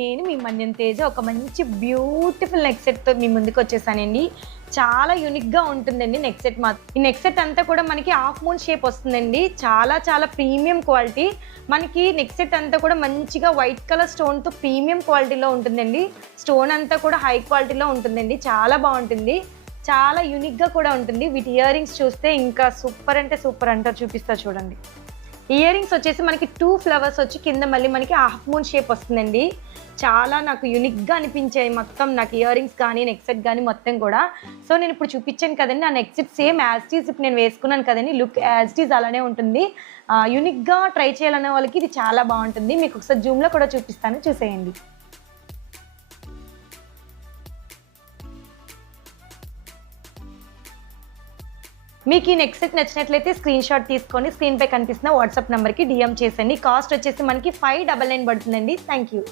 నేను మీ మన్యం తేజ ఒక మంచి బ్యూటిఫుల్ నెక్ సెట్తో మీ ముందుకు వచ్చేసానండి. చాలా యూనిక్గా ఉంటుందండి నెక్ సెట్ ఈ నెక్ సెట్ అంతా కూడా మనకి హాఫ్ మూన్ షేప్ వస్తుందండి. చాలా చాలా ప్రీమియం క్వాలిటీ. మనకి నెక్ సెట్ అంతా కూడా మంచిగా వైట్ కలర్ స్టోన్తో ప్రీమియం క్వాలిటీలో ఉంటుందండి. స్టోన్ అంతా కూడా హై క్వాలిటీలో ఉంటుందండి. చాలా బాగుంటుంది, చాలా యూనిక్గా కూడా ఉంటుంది. వీటి ఇయర్ రింగ్స్ చూస్తే ఇంకా సూపర్ అంటే సూపర్ అంటారు. చూపిస్తా చూడండి. ఇయర్ రింగ్స్ వచ్చేసి మనకి 2 ఫ్లవర్స్ వచ్చి కింద మళ్ళీ మనకి హాఫ్ మూన్ షేప్ వస్తుందండి. చాలా నాకు యూనిక్గా అనిపించాయి మొత్తం నాకు ఇయర్ రింగ్స్ కానీ నెక్ సెట్ కానీ మొత్తం కూడా. సో నేను ఇప్పుడు చూపించాను కదండి, ఆ neck set same as these ఇప్పుడు నేను వేసుకున్నాను కదండి, లుక్ యాజ్ టీజ్ అలానే ఉంటుంది. యూనిక్గా ట్రై చేయాలనే వాళ్ళకి ఇది చాలా బాగుంటుంది. మీకు ఒకసారి జూమ్లో కూడా చూపిస్తాను, చూసేయండి. మీకు ఈ నెక్ సెట్ నచ్చినట్లయితే స్క్రీన్ షాట్ తీసుకొని స్క్రీన్పై కనిపిస్తున్న వాట్సాప్ నెంబర్కి DM చేసండి. కాస్ట్ వచ్చేసి మనకి 599 పడుతుందండి. Thank you.